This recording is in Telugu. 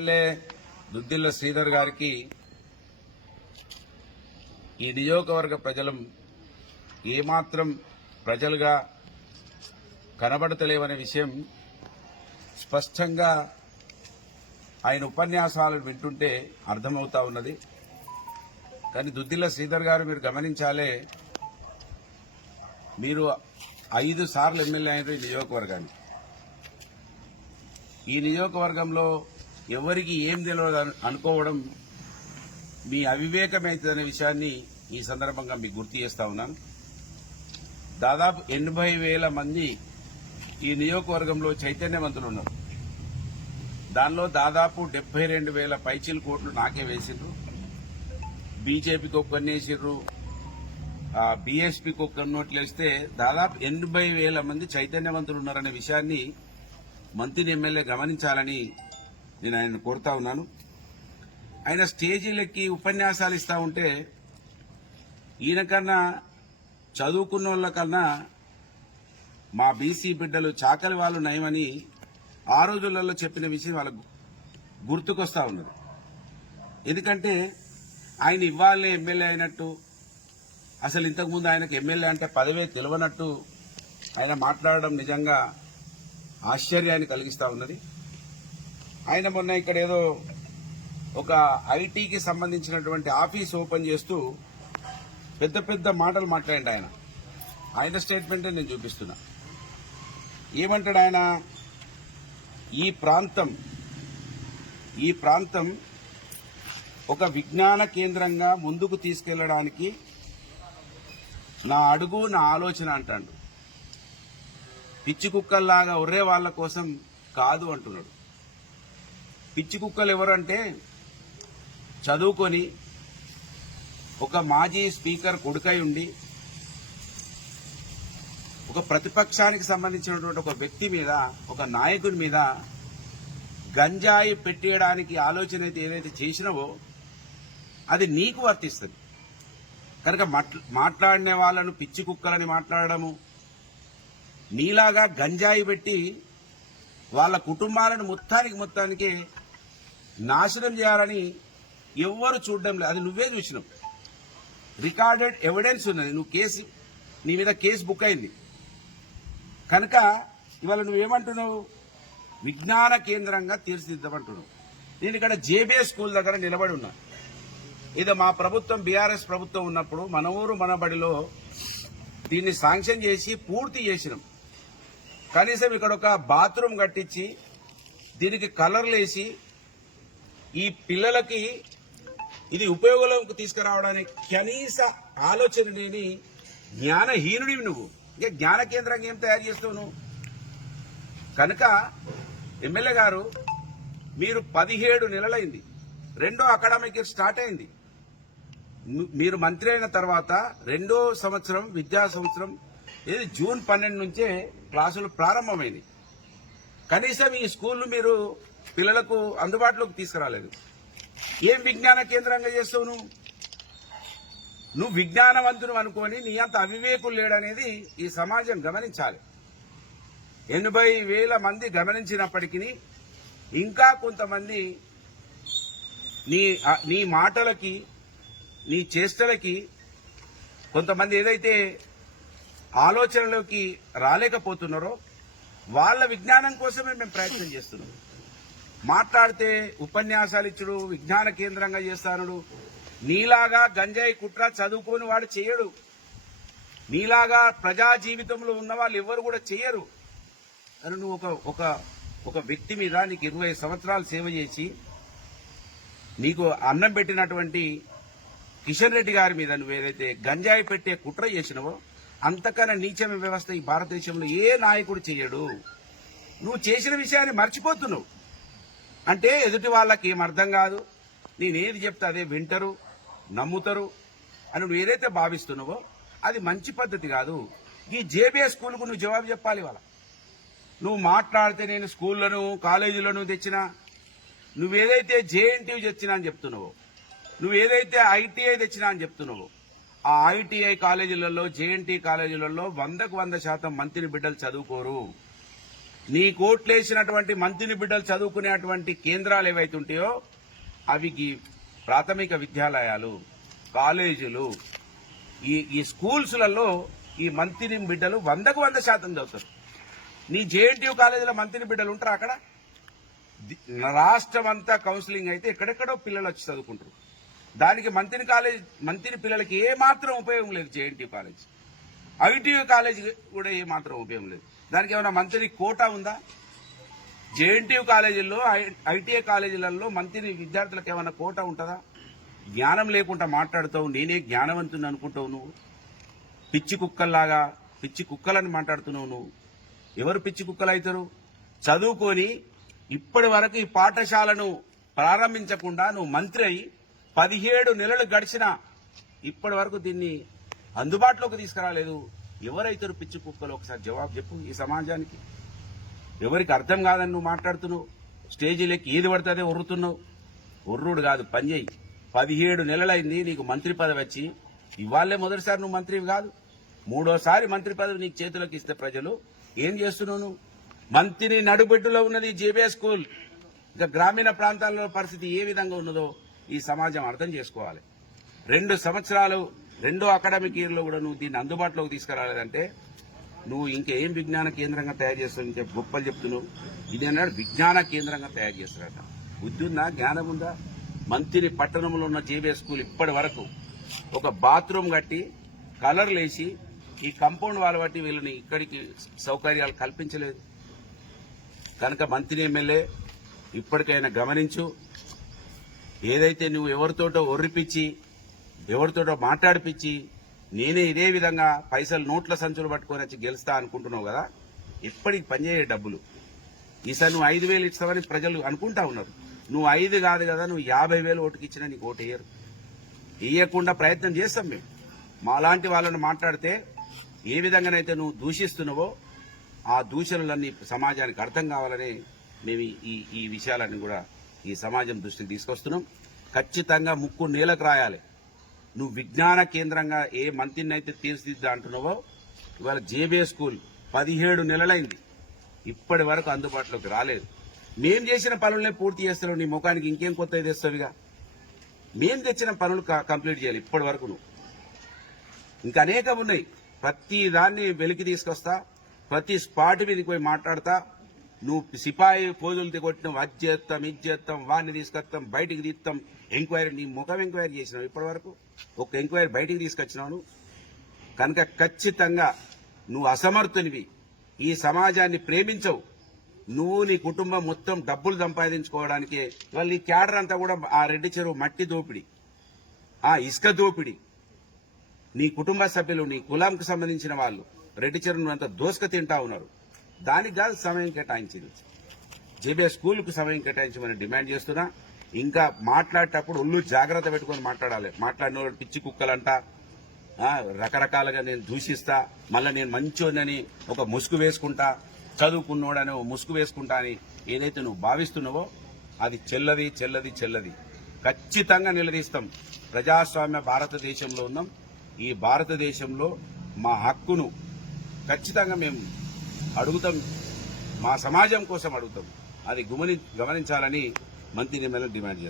ఎమ్మెల్యే దుద్దిల్ల శ్రీధర్ గారికి ఈ నియోజకవర్గ ప్రజలు ఏమాత్రం ప్రజలుగా కనబడతలేవనే విషయం స్పష్టంగా ఆయన ఉపన్యాసాలను వింటుంటే అర్థమవుతా ఉన్నది. కానీ దుద్దిల్ల శ్రీధర్ గారు మీరు గమనించాలే, మీరు 5 సార్లు ఎమ్మెల్యే అయినారు ఈ నియోజకవర్గానికి. ఈ నియోజకవర్గంలో ఎవరికి ఏం తెలియదు అనుకోవడం మీ అవివేకమైతుందనే విషయాన్ని ఈ సందర్భంగా మీకు గుర్తు చేస్తా ఉన్నాను. దాదాపు 80,000 మంది ఈ నియోజకవర్గంలో చైతన్యవంతులు ఉన్నారు. దానిలో దాదాపు 72,000 పైచీల కోట్లు నాకే వేసిండ్రు. బీజేపీకి ఒక్కరిని వేసిండ్రు, బీఎస్పీకి ఒక్క నోట్లు వేస్తే దాదాపు 80,000 మంది చైతన్యవంతులు ఉన్నారనే విషయాన్ని మంత్రిని ఎమ్మెల్యే గమనించాలని నేను ఆయన కోరుతా ఉన్నాను. ఆయన స్టేజీలెక్కి ఉపన్యాసాలు ఇస్తా ఉంటే ఈయనకన్నా చదువుకున్న వాళ్ళకన్నా మా బీసీ బిడ్డలు చాకలి వాళ్ళు నయమని ఆ రోజులలో చెప్పిన విషయం వాళ్ళకు గుర్తుకొస్తా ఉన్నది. ఎందుకంటే ఆయన ఇవ్వాలనే ఎమ్మెల్యే అయినట్టు, అసలు ఇంతకుముందు ఆయనకు ఎమ్మెల్యే అంటే పదవే తెలియనట్టు ఆయన మాట్లాడడం నిజంగా ఆశ్చర్యాన్ని కలిగిస్తా ఉన్నది. ఆయన మొన్న ఇక్కడ ఏదో ఒక ఐటీకి సంబంధించినటువంటి ఆఫీస్ ఓపెన్ చేస్తూ పెద్ద పెద్ద మాటలు మాట్లాడండి. ఆయన స్టేట్మెంటే నేను చూపిస్తున్నా. ఏమంటాడు ఆయన, ఈ ప్రాంతం ఒక విజ్ఞాన కేంద్రంగా ముందుకు తీసుకెళ్లడానికి నా అడుగు నా ఆలోచన అంటాడు. పిచ్చి కుక్కల్లాగా ఒర్రే వాళ్ల కోసం కాదు అంటున్నాడు. పిచ్చి కుక్కలు ఎవరంటే చదువుకొని ఒక మాజీ స్పీకర్ కొడుకై ఉండి ఒక ప్రతిపక్షానికి సంబంధించినటువంటి ఒక వ్యక్తి మీద, ఒక నాయకుడి మీద గంజాయి పెట్టేయడానికి ఆలోచన అయితే ఏదైతే చేసినావో అది నీకు వర్తిస్తుంది. కనుక మాట్లాడిన వాళ్ళను పిచ్చి కుక్కలని మాట్లాడడము, నీలాగా గంజాయి పెట్టి వాళ్ళ కుటుంబాలను మొత్తానికి నాశనం చేయాలని ఎవ్వరు చూడడం లేదు. అది నువ్వే చూసినావు. రికార్డెడ్ ఎవిడెన్స్ ఉన్నది. నీ మీద కేసు బుక్ అయింది. కనుక ఇవాళ నువ్వేమంటున్నావు, విజ్ఞాన కేంద్రంగా తీర్చిదిద్దామంటున్నావు. నేను ఇక్కడ జేబీఏ స్కూల్ దగ్గర నిలబడి ఉన్నా. ఇది మా ప్రభుత్వం, బీఆర్ఎస్ ప్రభుత్వం ఉన్నప్పుడు మన ఊరు మన బడిలో దీన్ని శాంక్షన్ చేసి పూర్తి చేసినాం. కనీసం ఇక్కడ ఒక బాత్రూమ్ కట్టించి దీనికి కలర్లు వేసి ఈ పిల్లలకి ఇది ఉపయోగంలోకి తీసుకురావడానికి కనీస ఆలోచన లేని జ్ఞానహీనుడివి నువ్వు. ఇక జ్ఞాన కేంద్రంగా ఏం తయారు చేస్తావు నువ్వు? కనుక ఎమ్మెల్యే గారు, మీరు 17 నెలలైంది, 2వ అకాడమిక్ ఇయర్ స్టార్ట్ అయింది. మీరు మంత్రి అయిన తర్వాత 2వ సంవత్సరం విద్యా సంవత్సరం ఏది జూన్ 12 నుంచే క్లాసులు ప్రారంభమైంది. కనీసం ఈ స్కూళ్లు మీరు పిల్లలకు అందుబాటులోకి తీసుకురాలేదు. ఏం విజ్ఞాన కేంద్రంగా చేస్తావు నువ్వు విజ్ఞానవంతులు అనుకొని నీ అంత అవివేకులు లేడనేది ఈ సమాజం గమనించాలి. 80,000 మంది గమనించినప్పటికీ ఇంకా కొంతమంది నీ మాటలకి, నీ చేష్టలకి కొంతమంది ఏదైతే ఆలోచనలోకి రాలేకపోతున్నారో వాళ్ళ విజ్ఞానం కోసమే మేము ప్రయత్నం చేస్తున్నాం. మాట్లాడితే ఉపన్యాసాలు ఇచ్చుడు, విజ్ఞాన కేంద్రంగా చేస్తానుడు. నీలాగా గంజాయి కుట్ర చదువుకోని వాడు చేయడు. నీలాగా ప్రజా జీవితంలో ఉన్న వాళ్ళు ఎవరు కూడా చేయరు. అని నువ్వు ఒక వ్యక్తి మీద నీకు 20 సంవత్సరాలు సేవ చేసి నీకు అన్నం పెట్టినటువంటి కిషన్ రెడ్డి గారి మీద నువ్వు ఏదైతే గంజాయి పెట్టే కుట్ర చేసినవో అంతకన్నా నీచమైన వ్యవస్థ ఈ భారతదేశంలో ఏ నాయకుడు చేయడు. నువ్వు చేసిన విషయాన్ని మర్చిపోతున్నావు. అంటే ఎదుటి వాళ్ళకి ఏం అర్థం కాదు, నేనేది చెప్తే అదే వింటారు, నమ్ముతారు అని నువ్వు ఏదైతే భావిస్తున్నావో అది మంచి పద్ధతి కాదు. ఈ జేబీఏ స్కూల్కు నువ్వు జవాబు చెప్పాలి. వాళ్ళ నువ్వు మాట్లాడితే నేను స్కూళ్లను కాలేజీలను తెచ్చినా, నువ్వేదైతే జేఎన్టీయూ తెచ్చినా అని చెప్తున్నావో, నువ్వేదైతే ఐటీఐ తెచ్చినా అని చెప్తున్నావో, ఆ ఐటీఐ కాలేజీలలో, జేఎన్టీ కాలేజీలలో 100% మంత్రి బిడ్డలు చదువుకోరు. నీ కోట్లేసినటువంటి మంత్రిని బిడ్డలు చదువుకునేటువంటి కేంద్రాలు ఏవైతే ఉంటాయో అవి ఈ ప్రాథమిక విద్యాలయాలు, కాలేజీలు, ఈ స్కూల్స్లలో ఈ మంత్రిని బిడ్డలు 100% చదువుతారు. నీ జేఎన్టీయూ కాలేజీలో మంత్రిని బిడ్డలు ఉంటారా? అక్కడ రాష్ట్రం అంతా కౌన్సిలింగ్ అయితే ఎక్కడెక్కడో పిల్లలు వచ్చి చదువుకుంటారు. దానికి మంత్రి పిల్లలకి ఏమాత్రం ఉపయోగం లేదు. జేఎన్టీయూ కాలేజ్, ఐటీయూ కాలేజ్ కూడా ఏమాత్రం ఉపయోగం లేదు. దానికి ఏమైనా మంత్రి కోటా ఉందా? జేఎన్టీయూ కాలేజీల్లో, ఐటీఐ కాలేజీలలో మంత్రి విద్యార్థులకు ఏమైనా కోటా ఉంటుందా? జ్ఞానం లేకుండా మాట్లాడుతావు. నేనే జ్ఞానవంతుని అనుకుంటావు నువ్వు. పిచ్చి కుక్కల్లాగా పిచ్చి కుక్కలని మాట్లాడుతున్నావు నువ్వు. ఎవరు పిచ్చి కుక్కలు అవుతారు? చదువుకొని ఇప్పటి వరకు ఈ పాఠశాలను ప్రారంభించకుండా నువ్వు మంత్రి అయి 17 నెలలు గడిచినా ఇప్పటి వరకు దీన్ని అందుబాటులోకి తీసుకురాలేదు. ఎవరైతారు పిచ్చి కుక్కలు? ఒకసారి జవాబు చెప్పు ఈ సమాజానికి. ఎవరికి అర్థం కాదని నువ్వు మాట్లాడుతున్నావు. స్టేజీలోకి ఏది పడితే ఒర్రుతున్నావు. ఒర్రుడు కాదు, పని చేయి. 17 నెలలైంది నీకు మంత్రి పదవి వచ్చి. ఇవాళ్లే మొదటిసారి నువ్వు మంత్రివి కాదు, 3వ మంత్రి పదవి నీకు చేతిలోకి ఇస్తే ప్రజలు ఏం చేస్తున్నావు నువ్వు? మంత్రి నడుబెట్టులో ఉన్నది జేబీఎస్ స్కూల్. ఇంకా గ్రామీణ ప్రాంతాల్లో పరిస్థితి ఏ విధంగా ఉన్నదో ఈ సమాజం అర్థం చేసుకోవాలి. 2 సంవత్సరాలు 2వ అకాడమిక్ ఇయర్ లో కూడా నువ్వు దీన్ని అందుబాటులోకి తీసుకురాలేదంటే నువ్వు ఇంకేం విజ్ఞాన కేంద్రంగా తయారు చేస్తావు? ఇంకా గొప్పలు చెప్తున్నావు. ఇది అన్నాడు విజ్ఞాన కేంద్రంగా తయారు చేస్తారట. బుద్ధి ఉందా? జ్ఞానం ఉందా? మంత్రి పట్టణంలో ఉన్న జేబీఎస్ స్కూల్ ఇప్పటి వరకు ఒక బాత్రూమ్ కట్టి కలర్లు వేసి ఈ కాంపౌండ్ వాళ్ళ బట్టి వీళ్ళని ఇక్కడికి సౌకర్యాలు కల్పించలేదు. కనుక మంత్రి ఎమ్మెల్యే ఇప్పటికైనా గమనించు. ఏదైతే నువ్వు ఎవరితోటో ఒర్రిపిచ్చి, ఎవరితోటో మాట్లాడిపిచ్చి, నేనే ఇదే విధంగా పైసలు నోట్ల సంచులు పట్టుకొని వచ్చి గెలుస్తా అనుకుంటున్నావు కదా, ఇప్పటికి పనిచేయే డబ్బులు. ఈసారి నువ్వు 5,000 ఇస్తావని ప్రజలు అనుకుంటా ఉన్నారు. నువ్వు 5 కాదు కదా, నువ్వు 50,000 ఓటుకి ఇచ్చినా నీకు ఓటు వేయరు. వేయకుండా ప్రయత్నం చేస్తాం మేము. మాలాంటి వాళ్ళని మాట్లాడితే ఏ విధంగానైతే నువ్వు దూషిస్తున్నావో ఆ దూషణలన్నీ సమాజానికి అర్థం కావాలని మేము ఈ విషయాలన్నీ కూడా ఈ సమాజం దృష్టికి తీసుకొస్తున్నాం. ఖచ్చితంగా ముక్కు నేలకు రాయాలి. నువ్వు విజ్ఞాన కేంద్రంగా ఏ మంత్రిని అయితే తీర్చిదిద్దా అంటున్నావో, ఇవాళ జేబీఎస్ స్కూల్ 17 నెలలైంది, ఇప్పటి వరకు అందుబాటులోకి రాలేదు. మేం చేసిన పనులనే పూర్తి చేస్తున్నావు. నీ ముఖానికి ఇంకేం కొత్త తెస్తావుగా? మేం తెచ్చిన పనులు కంప్లీట్ చేయాలి. ఇప్పటి వరకు నువ్వు ఇంకా అనేకం ఉన్నాయి. ప్రతి దాన్ని వెలికి తీసుకొస్తా, ప్రతి స్పాట్ మీదకి పోయి మాట్లాడతా. నువ్వు సిపాయి పోజులు కొట్టినావు, అది చేస్తాం, ఇది చేస్తాం, వాడిని తీసుకొస్తాం, బయటికి తీస్తాం, ఎంక్వైరీ. నీ ముఖం ఎంక్వైరీ చేసినావు ఇప్పటి వరకు? ఒక ఎంక్వైరీ బయటికి తీసుకొచ్చినావు నువ్వు. కనుక ఖచ్చితంగా నువ్వు అసమర్థునివి. ఈ సమాజాన్ని ప్రేమించవు. నువ్వు నీ కుటుంబం మొత్తం డబ్బులు సంపాదించుకోవడానికే. వాళ్ళు ఈ క్యాడర్ అంతా కూడా ఆ రెడ్డి చెరువు మట్టి దోపిడి, ఆ ఇసుక దోపిడి. నీ కుటుంబ సభ్యులు, నీ కులాంకు సంబంధించిన వాళ్ళు రెడ్డి చెరువును అంతా దోసుక తింటా ఉన్నారు. దానికి కాదు సమయం కేటాయించింది. జేబీఎస్ స్కూల్కు సమయం కేటాయించమని డిమాండ్ చేస్తున్నా. ఇంకా మాట్లాడేటప్పుడు ఒళ్ళు జాగ్రత్త పెట్టుకుని మాట్లాడాలి. మాట్లాడిన వాళ్ళు పిచ్చి కుక్కలంట, రకరకాలుగా నేను దూషిస్తా, మళ్ళీ నేను మంచోనని ఒక ముసుగు వేసుకుంటా, చదువుకున్నోడని ముసుగు వేసుకుంటా అని ఏదైతే నువ్వు భావిస్తున్నావో అది చెల్లది చెల్లది చెల్లది. ఖచ్చితంగా నిలదీస్తాం. ప్రజాస్వామ్య భారతదేశంలో ఉన్నాం. ఈ భారతదేశంలో మా హక్కును ఖచ్చితంగా మేము అడుగుతాం. మా సమాజం కోసం అడుగుతాం. అది గమనించాలని మంత్రి ఎమ్మెల్యే డిమాండ్ చేస్తాం.